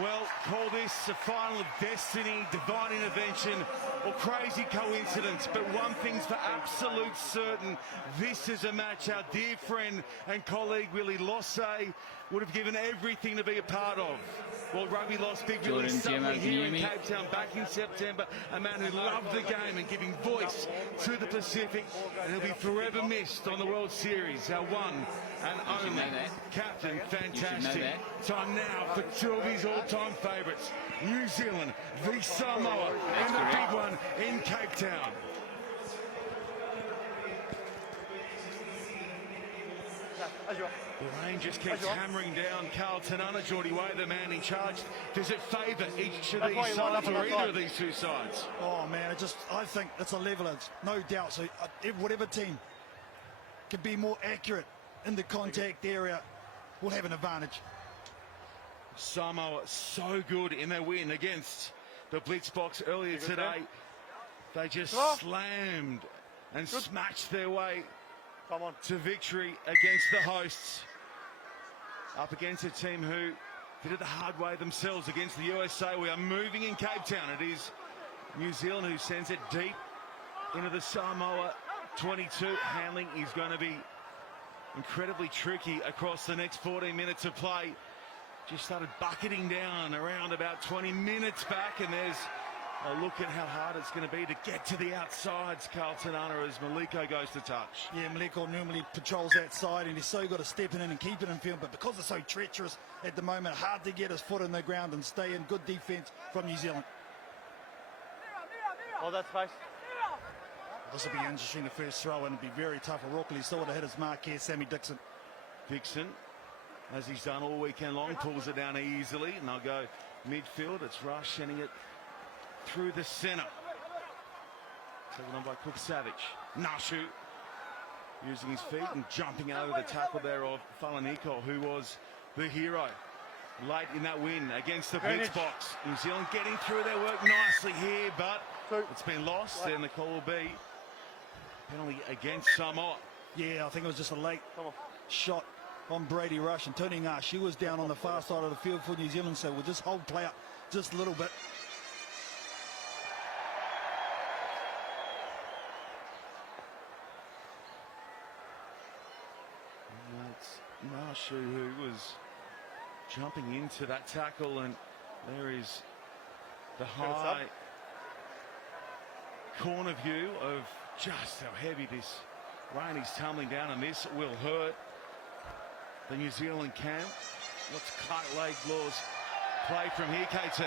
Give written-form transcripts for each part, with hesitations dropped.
Well, call this a final of destiny, divine intervention, or crazy coincidence. But one thing's for absolute certain. This is a match our dear friend and colleague Willie Losse would have given everything to be a part of. Well, rugby lost Big Willie suddenly here in Cape Town back in September. A man who loved the game and giving voice to the Pacific. And he'll be forever missed on the World Series. Our one and only captain. Fantastic. Time now for two of his all-time favourites. New Zealand v Samoa and the big one in Cape Town. The rain just keeps hammering down Carl Tanana. Geordie Way, the man in charge. Does it favour each of these sides or either of these two sides? Oh man, I think it's a leveler, no doubt. So whatever team can be more accurate in the contact area will have an advantage. Samoa so good in their win against the Blitzboks earlier today. They just slammed and smashed their way to victory against the hosts. Up against a team who did it the hard way themselves against the USA. We are moving in Cape Town. It is New Zealand who sends it deep into the Samoa 22. Handling is going to be incredibly tricky across the next 14 minutes of play. Just started bucketing down around about 20 minutes back, and there's a look at how hard it's going to be to get to the outsides, Carl Tanana, as Maliko goes to touch. Yeah, Maliko normally patrols that side, and he's so good at stepping in and keeping in field, but because it's so treacherous at the moment, hard to get his foot in the ground and stay in. Good defence from New Zealand. Hold that space. This will be interesting, the first throw, and it'll be very tough. Rockley still would have hit his mark here, Sammy Dixon. Dixon, as he's done all weekend long, pulls it down easily, and they'll go midfield. It's Rush sending it through the centre. Taken on by Cook Savage. Nashu using his feet and jumping over the tackle there of Falaniko, who was the hero late in that win against the Blitzboks. New Zealand getting through their work nicely here, but it's been lost, and the call will be penalty against Samoa. Yeah, I think it was just a late shot on Brady Rush, and Tony Nashu was down on the far side of the field for New Zealand, so we'll just hold play up just a little bit. It's Nashu who was jumping into that tackle, and there is the high corner view of just how heavy this rain is tumbling down, and this will hurt the New Zealand camp. What's Clark Laidlaw's play from here, KT?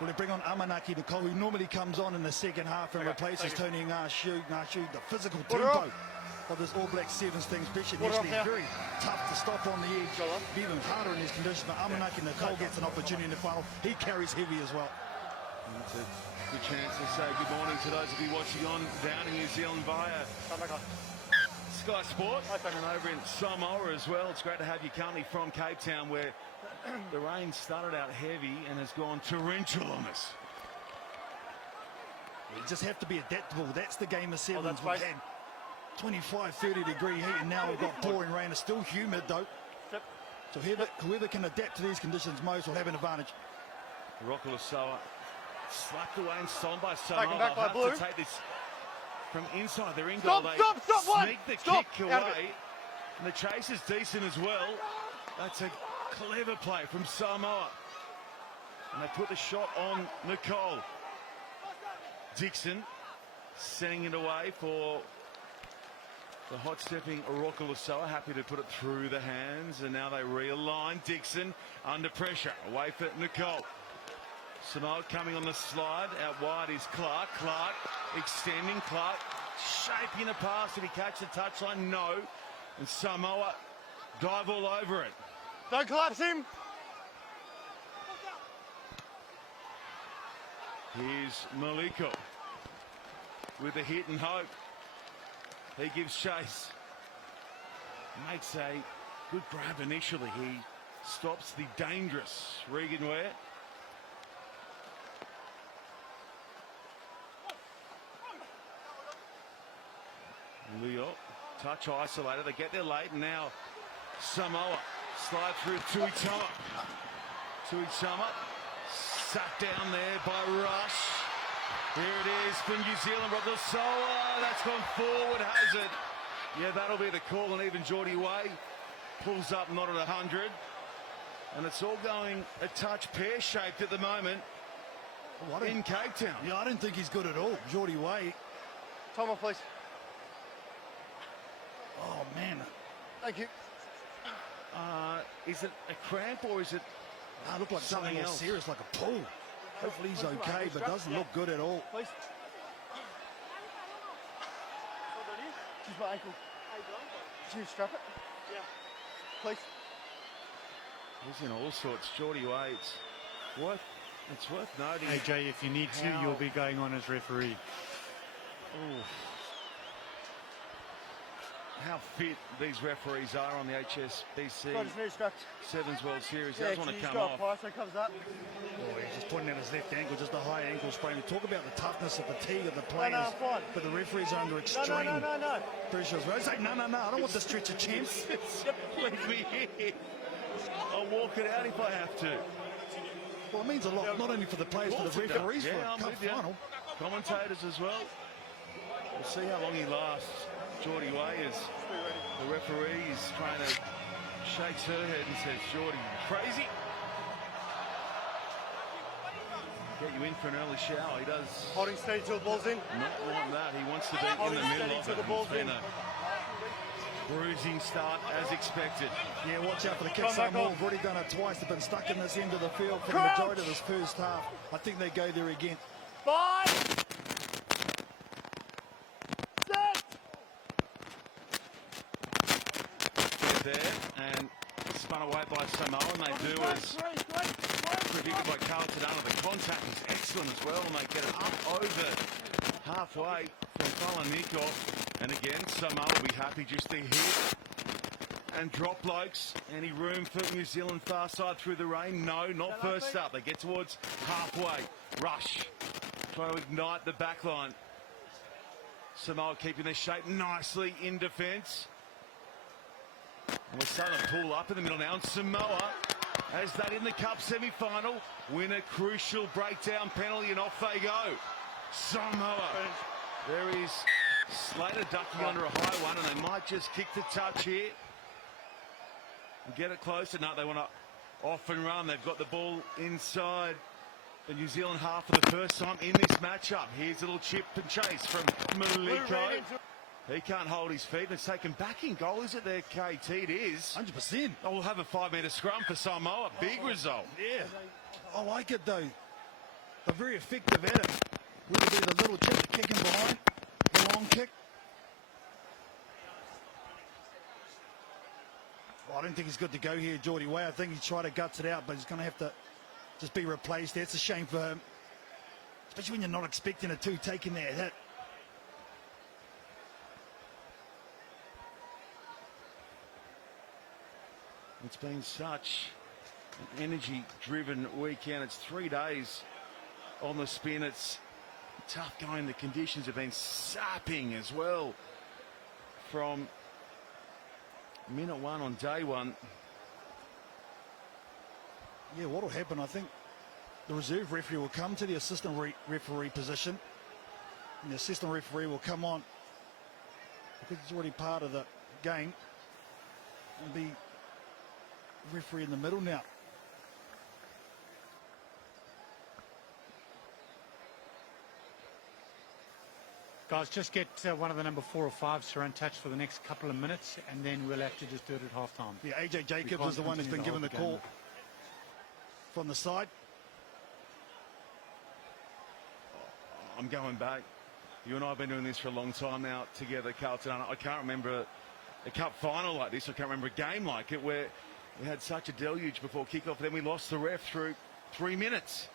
Well, they bring on Amanaki Nicole, who normally comes on in the second half and replaces Tony Nashu. The physical tempo of this All Black Sevens thing, especially initially, very tough to stop on the edge, even harder in these conditions. But Amanaki Nicole gets an opportunity in the final. He carries heavy as well. And it's a good chance to say good morning to those of you watching on down in New Zealand via Sky Sport and over in Samoa as well. It's great to have you company from Cape Town, where the rain started out heavy and has gone torrential on us. You just have to be adaptable. That's the game of sevens. We've had 25, 30 degree heat, and now we've got pouring rain. It's still humid though. So whoever can adapt to these conditions most will have an advantage. Rokulosawa slapped away and stolen by Samoa. They'll have to take this from inside their in goal. They sneak the kick away, and the chase is decent as well. That's a clever play from Samoa, and they put the shot on Nicole. Dixon sending it away for the hot-stepping Rokulosawa, happy to put it through the hands, and now they realign. Dixon under pressure, away for Nicole. Samoa coming on the slide, out wide is Clark. Clark extending, Clark shaping a pass. Did he catch the touchline? No. And Samoa dive all over it. Don't collapse him. Here's Maliko with a hit and hope. He gives chase. Makes a good grab initially. He stops the dangerous Regan Ware. Leo, touch isolated. They get there late, and now Samoa slide through Tuitoa. Tui-Chama, sat down there by Rush. Here it is for New Zealand. Rugby Samoa, that's gone forward, has it? Yeah, that'll be the call, and even Geordie Way pulls up not at 100. And it's all going a touch pear-shaped at the moment in Cape Town. Yeah, I don't think he's good at all, Geordie Way. Time off, please. Oh, man. Thank you. Is it a cramp or is it Look like something more serious, like a pull. Hopefully he's okay, but doesn't look good at all. Please. Use my ankle. Can you strap it? Yeah. Please. He's in all sorts. Geordie Way, it's worth noting. AJ, if you need to, you'll be going on as referee. Ooh. How fit these referees are on the HSBC Sevens World Series. He doesn't want to come off. So it comes up. Oh, he's just pointing at his left ankle, just a high ankle sprain. We talk about the toughness of fatigue of the players, but the referees are under extreme pressure as well. He's like, no, I don't want the stretcher, champs. Leave me here. I'll walk it out if I have to. Well, it means a lot, not only for the players, but the referees for a cup final. Commentators as well. We'll see how long he lasts. Geordie Way is the referee is trying to shakes her head and says, Geordie, crazy? Get you in for an early shower. He does. Holding steady till the ball's in. Not want that. He wants to be in the middle of it. It's been a bruising start as expected. Yeah, watch out for the kick. Samoa have already done it twice. They've been stuck in this end of the field for the majority of this first half. I think they go there again. 5. There and spun away by Samoa, and they do as predicted by Carlton. The contact is excellent as well, and they get it up over halfway from Falanikov. And again, Samoa will be happy just to hit and drop blokes. Any room for New Zealand far side through the rain? No, not first up. They get towards halfway. Rush trying to ignite the back line. Samoa keeping their shape nicely in defence. And we're starting to pull up in the middle now, and Samoa has that in the Cup semi-final. Win a crucial breakdown penalty, and off they go. Samoa. There is Slater ducking under a high one, and they might just kick the touch here and get it closer. No, they want to off and run. They've got the ball inside the New Zealand half for the first time in this matchup. Here's a little chip and chase from Maliko. He can't hold his feet, and it's taken back in goal. Is it there, KT? It is. 100%. Oh, we'll have a 5-metre scrum for Samoa. Big result. Yeah. I like it, though. They're very effective at it. Whether it be the little chip, the kick in behind, the long kick. Well, I don't think he's good to go here, Geordie Way. I think he's tried to guts it out, but he's going to have to just be replaced. That's a shame for him. Especially when you're not expecting it to, taking that hit. It's been such an energy-driven weekend. It's 3 days on the spin. It's tough going. The conditions have been sapping as well from minute one on day one. Yeah, what will happen, I think the reserve referee will come to the assistant referee position, and the assistant referee will come on because it's already part of the game and be referee in the middle now. Guys, just get one of the number 4 or 5s to run touch for the next couple of minutes, and then we'll have to just do it at half-time. Yeah, AJ Jacobs is the one who's been given the call from the side. I'm going back. You and I have been doing this for a long time now together, Carlton. I can't remember a cup final like this. I can't remember a game like it where we had such a deluge before kickoff. Then we lost the ref through 3 minutes.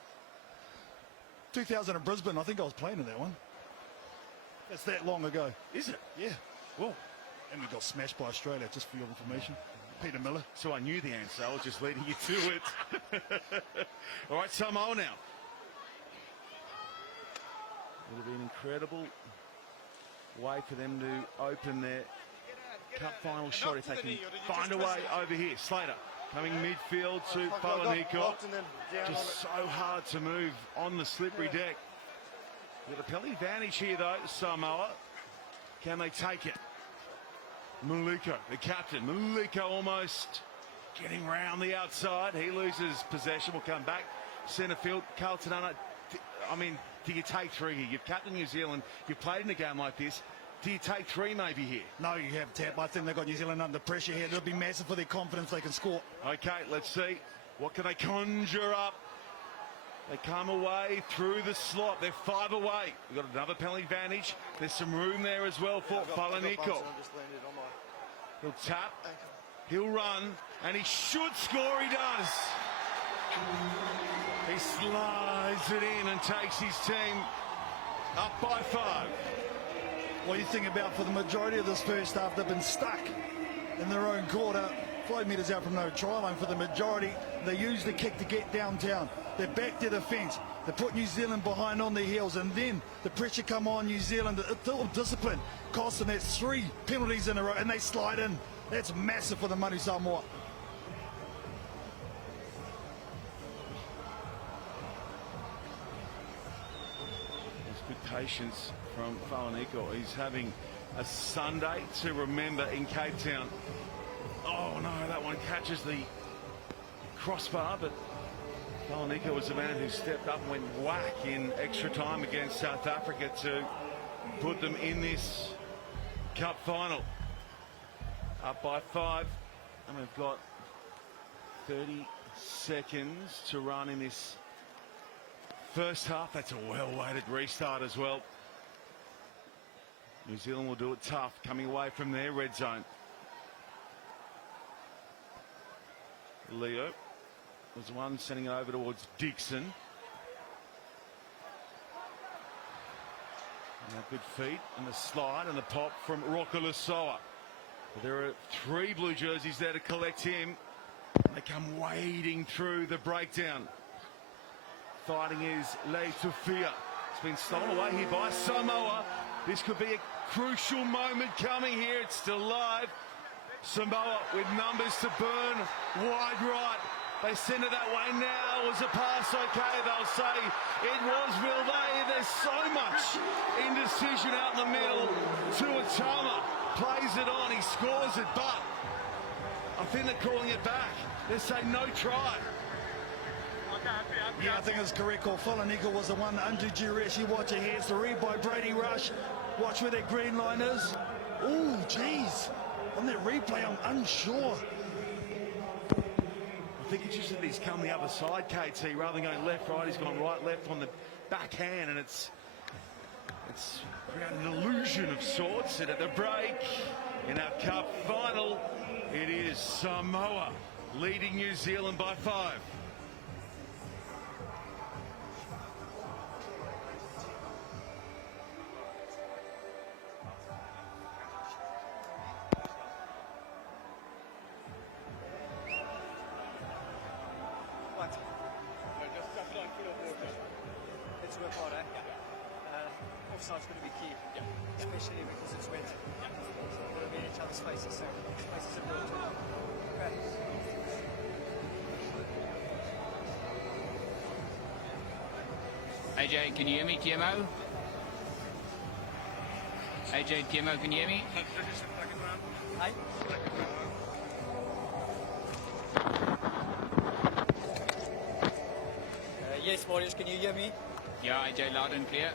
2000 in Brisbane, I think I was playing in that one. That's that long ago. Is it? Yeah. Well, and we got smashed by Australia, just for your information. Peter Miller. So I knew the answer. I was just leading you to it. All right, Samoa now. It'll be an incredible way for them to open their cup final shot if they can find a way over here. Slater Coming midfield to Falaniko. Just so hard to move on the slippery deck. With a penalty advantage here though, Samoa. Can they take it? Maliko, the captain. Maliko almost getting round the outside. He loses possession. Will come back. Centre field. Carlton, I mean, do you take 3 here? You've captained New Zealand. You've played in a game like this. Do you take 3 maybe here? No, you have, Tap. I think they've got New Zealand under pressure here. It'll be massive for their confidence they can score. Okay, let's see. What can they conjure up? They come away through the slot. They're 5 away. We've got another penalty advantage. There's some room there as well for Falaniko. He'll tap. He'll run. And he should score. He does. He slides it in and takes his team up by 5. What you think about for the majority of this first half, they've been stuck in their own quarter, 5 metres out from no try line. For the majority, they use the kick to get downtown. They back their defence. They put New Zealand behind on their heels, and then the pressure come on New Zealand. A little discipline cost them. That's 3 penalties in a row, and they slide in. That's massive for the Manu Samoa. Good patience from Falaniko. He's having a Sunday to remember in Cape Town. Oh no, that one catches the crossbar, but Falaniko was the man who stepped up and went whack in extra time against South Africa to put them in this cup final. Up by 5, and we've got 30 seconds to run in this first half. That's a well-weighted restart as well. New Zealand will do it tough, coming away from their red zone. Leo was the one sending it over towards Dixon. And a good feet and the slide and the pop from Rokulusoa. There are 3 blue jerseys there to collect him. They come wading through the breakdown. Fighting is Leitufia. It's been stolen away here by Samoa. This could be a crucial moment coming here. It's still live. Samoa with numbers to burn. Wide right. They send it that way now. Was a pass okay? They'll say it was, will they? There's so much indecision out in the middle. Tuatama plays it on. He scores it, but I think they're calling it back. They're saying no try. Yeah, I think it's correct call. Falaniko was the one under duress. You watch it here. It's the read by Brady Rush. Watch where that green line is. Oh, geez. On that replay, I'm unsure. I think it's just that he's come the other side, KT. Rather than going left, right, he's gone right, left on the backhand, and it's created an illusion of sorts. And at the break, in our cup final, it is Samoa leading New Zealand by 5. Let's work hard, offside's going to be key, especially because it's wet. So we're going to be in each other's faces, so spaces are built up. Okay. AJ, can you hear me, TMO? AJ, TMO, can you hear me? Hey? Yes, Marius, can you hear me? Yeah, AJ, loud and clear.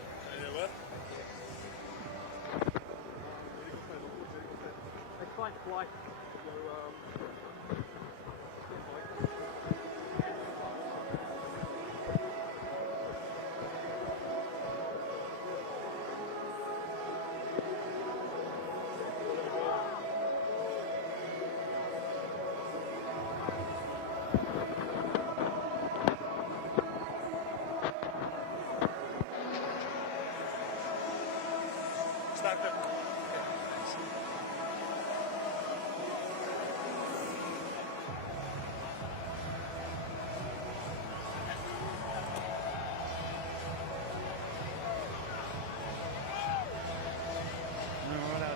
It's quite quiet.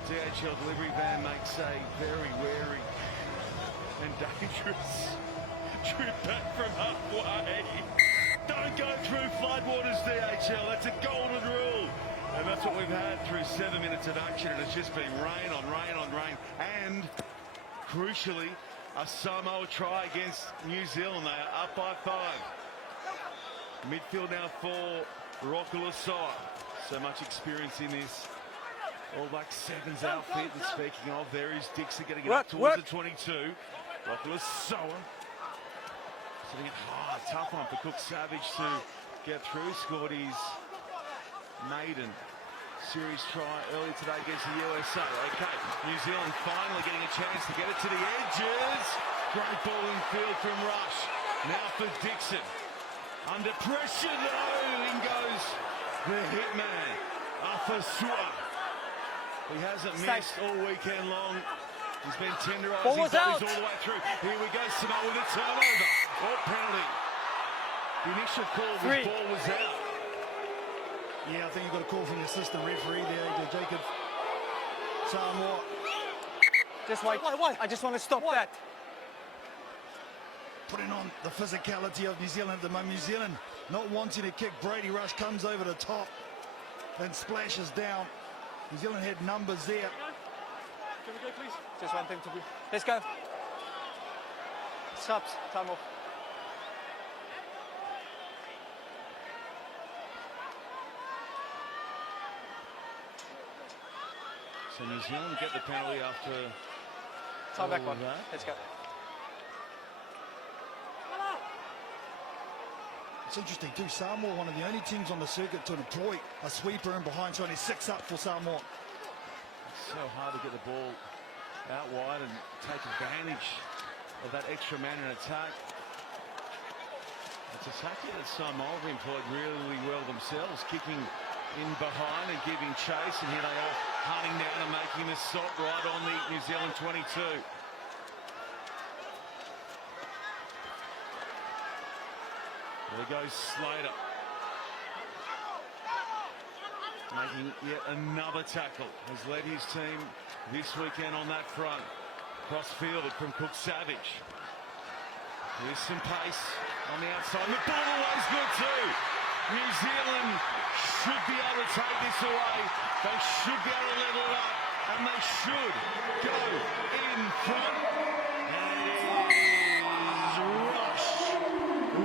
DHL delivery van makes a very wary and dangerous trip back from halfway. Don't go through floodwaters, DHL. That's a golden rule. And that's what we've had through 7 minutes of action. And it's just been rain on rain on rain. And, crucially, a Samoa try against New Zealand. They are up by 5. Midfield now for Rokula-Soa. So much experience in this All Black Sevens outfit. And speaking of, there is Dixon getting it up towards the 22. Rokula-Soa sitting it hard. Tough one for Cook Savage to get through. Scored his maiden series try early today against the USA. Okay, New Zealand finally getting a chance to get it to the edges. Great ball in field from Rush. Now for Dixon. Under pressure though, in goes the hitman, Afasua. He hasn't missed all weekend long. He's been tenderising bodies all the way through. Here we go, Samoa with a turnover. Oh, penalty. The initial call was ball was out. Yeah, I think you got a call from the assistant referee there, AJ Jacobs. Samoa. Just wait. I just want to stop that. Putting on the physicality of New Zealand at the moment. New Zealand not wanting to kick. Brady Rush comes over the top and splashes down. New Zealand had numbers there. Can we go, please? Just one thing to be. Let's go. Subs, time off. So New Zealand get the penalty after time back on. Let's go. It's interesting too, Samoa, one of the only teams on the circuit to deploy a sweeper in behind, so only 6 up for Samoa. It's so hard to get the ball out wide and take advantage of that extra man in attack. It's a tactic that Samoa have employed really well themselves, kicking in behind and giving chase, and here they are hunting down and making the stop right on the New Zealand 22. There goes Slater. Making yet another tackle. Has led his team this weekend on that front. Cross-fielded from Cook Savage. There's some pace on the outside. The ball always good too. New Zealand should be able to take this away. They should be able to level it up. And they should go in front. And it is Rush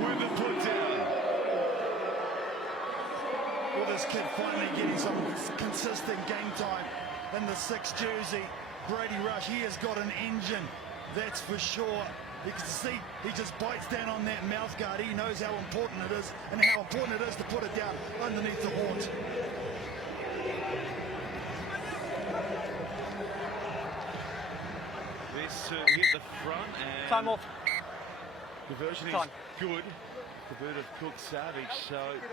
with the put down. Well, this kid finally getting some consistent game time in the 6th jersey. Brady Rush, he has got an engine, that's for sure. You can see he just bites down on that mouth guard. He knows how important it is and how important it is to put it down underneath the horns. This hit the front and time off. Conversion is good. The boot of Cook Savage, so it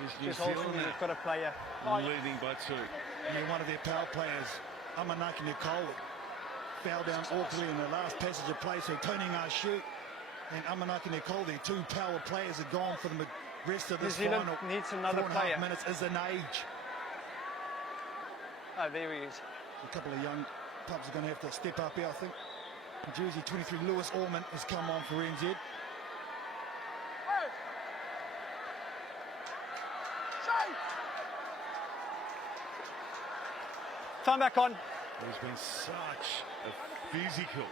is New Zealand You've got a player leading by 2. And one of their power players, Amanaki Nicole, fell down awkwardly in the last passage of play, so Tony Ngashu and Amanaki Nicole, their 2 power players, are gone for the rest of this final. Needs another 4.5 minutes is an age. Oh, there he is. A couple of young pups are going to have to step up here, I think. Jersey 23, Lewis Orman has come on for NZ. Time back on. There's been such a physical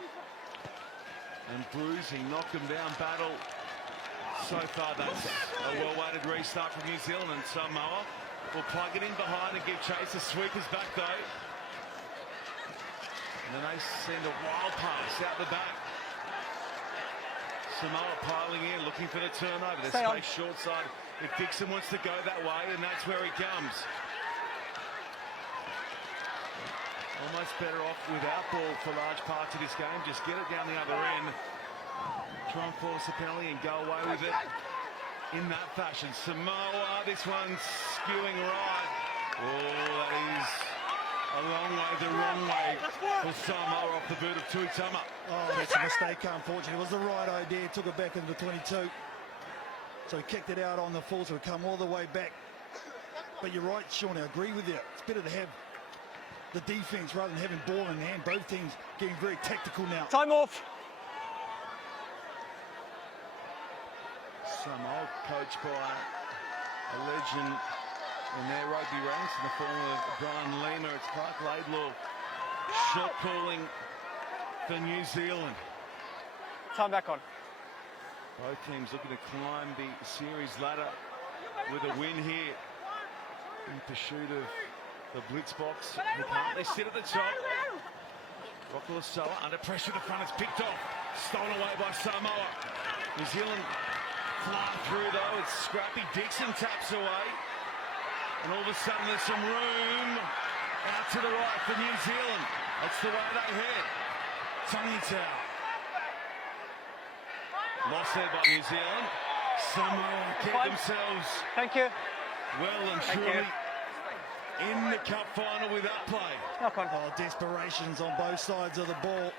and bruising, knock him down battle. So far, that's a well-weighted restart from New Zealand, and Samoa will plug it in behind and give chase. The sweepers back though. And then they send a wild pass out the back. Samoa piling in, looking for the turnover. There's space short side. If Dixon wants to go that way, then that's where he comes. Almost better off without ball for large parts of this game. Just get it down the other end. Try and force a penalty and go away with it in that fashion. Samoa, this one's skewing right. Oh, that is a long way, the wrong way for Samoa off the boot of Tuitama. Oh, that's a mistake, unfortunately. It was the right idea. Took it back into the 22. So he kicked it out on the full, so it come all the way back. But you're right, Sean, I agree with you. It's better to have the defense rather than having ball in hand. Both teams getting very tactical now. Time off. Samoa, coached by a legend in their rugby ranks in the form of Brian Lima. It's Clark Laidlaw shot calling for New Zealand. Time back on. Both teams looking to climb the series ladder with a win here in pursuit of the blitz box. They sit at the top. Samoa under pressure at the front. It's picked off. Stolen away by Samoa. New Zealand fly through though. It's scrappy. Dixon taps away. And all of a sudden there's some room out to the right for New Zealand. That's the way they head. Tangitau. Lost there by New Zealand. Samoa kept themselves well and truly in the cup final with that play. Oh, desperations on both sides of the ball.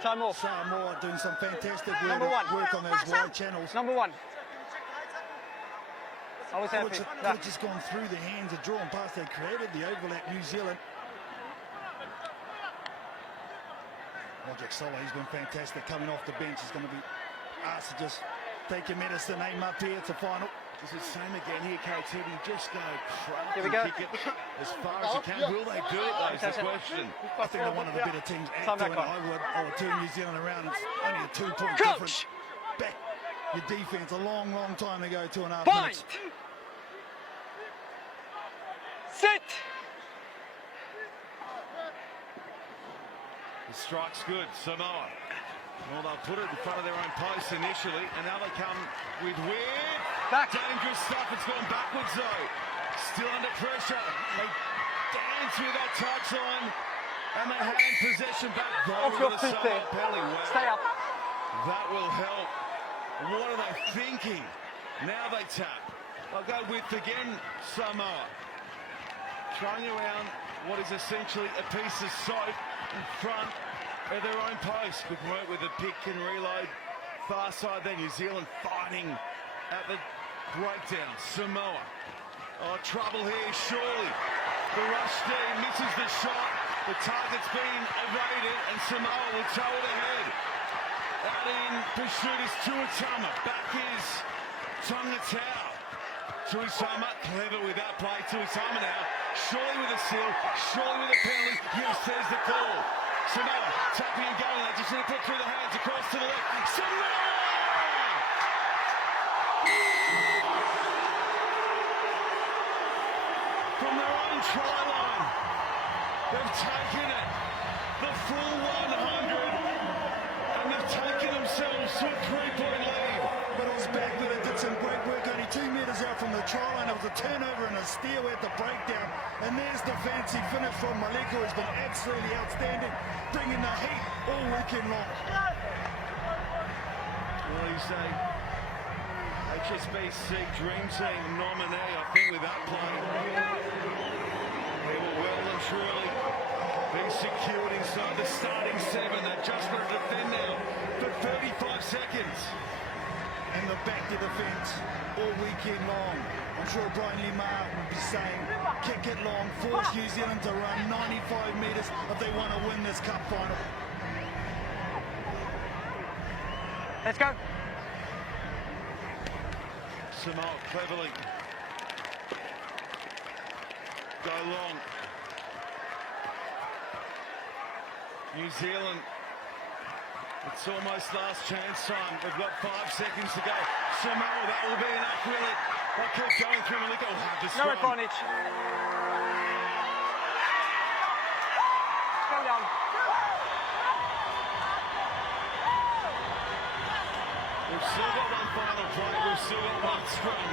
Time off. Samoa doing some fantastic work on those wide channels. Number one. I was happy. Could have just gone through the hands of drawn past. They created the overlap, New Zealand. Rugby, he's been fantastic coming off the bench. He's going to be asked to just take your medicine, aim up here. It's a final. Is it same again here, KT? You just go crazy. Here we go. Kick it as far as you can. Will they do it, though, is the question. I think they're one of the better teams at doing it. I would turn New Zealand around. It's only a 2-point difference. Back your defence a long, long time ago, 2.5 minutes. Sit! The strike's good, Samoa. Well, they'll put it in front of their own post initially, and now they come with weird, dangerous stuff. It's gone backwards, though. Still under pressure. They dance through that touchline, and they hand possession back. Off your feet there. Stay up. That will help. What are they thinking? Now they tap. They'll go with again, Samoa. Throwing around what is essentially a piece of soap in front of their own post. Good work with the pick and reload. Far side there, New Zealand fighting at the breakdown. Samoa. Oh, trouble here, surely. The rush there misses the shot. The target's been evaded, and Samoa will tow it ahead. Out in pursuit is Tuatama. Back is Tangitau. Tuatama, clever with that play. Tuatama now, surely with a seal, surely with a penalty. Yes, there's the call. Samoa tapping and going. They just need to put through the hands across to the left. Samoa! From their own try line, they've taken it the full 100, and they've taken themselves to a 3-point lead. But it was back with it, did some great work, only 2 metres out from the try line. It was a turnover and a steal at the breakdown. And there's the fancy finish from Maleko, who's been absolutely outstanding, bringing the heat all weekend long. What do you say? HSBC Dream Team nominee, I think, with that play. They were well and truly being secured inside the starting 7. They've just got to defend now for 35 seconds. And the back to defence all weekend long. I'm sure Brian Limar would be saying, kick it long, force New Zealand to run 95 metres if they want to win this cup final. Let's go. Samoa cleverly go long. New Zealand, it's almost last chance time. We've got 5 seconds to go. Samoa, that will be enough, will it? They'll keep going through and they'll have to No advantage. Go down. We've still got one final play. We've still got one scrum.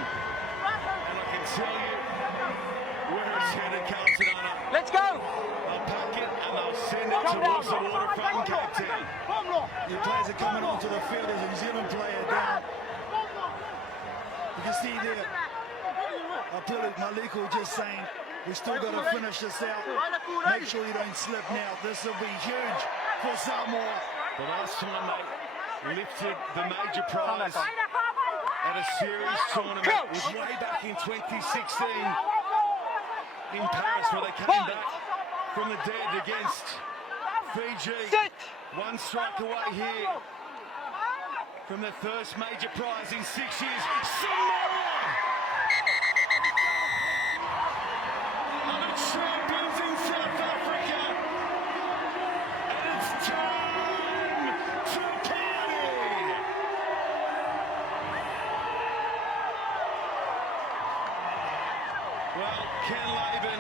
And I can tell you where it's headed, Carlton. Let's go. They'll pack it and they'll send it towards the waterfront, KT. Your players are coming onto the field. There's a New Zealand player down. You can see there, Maleko just saying, we still got to finish this out. Make sure you don't slip now. This will be huge for Samoa. The last time they lifted the major prize at a series tournament was way back in 2016 in Paris, where they came back from the dead against Fiji. One strike away here from their first major prize in 6 years. Samoa are the champions in South Africa. And it's time to party. Well, Ken Laban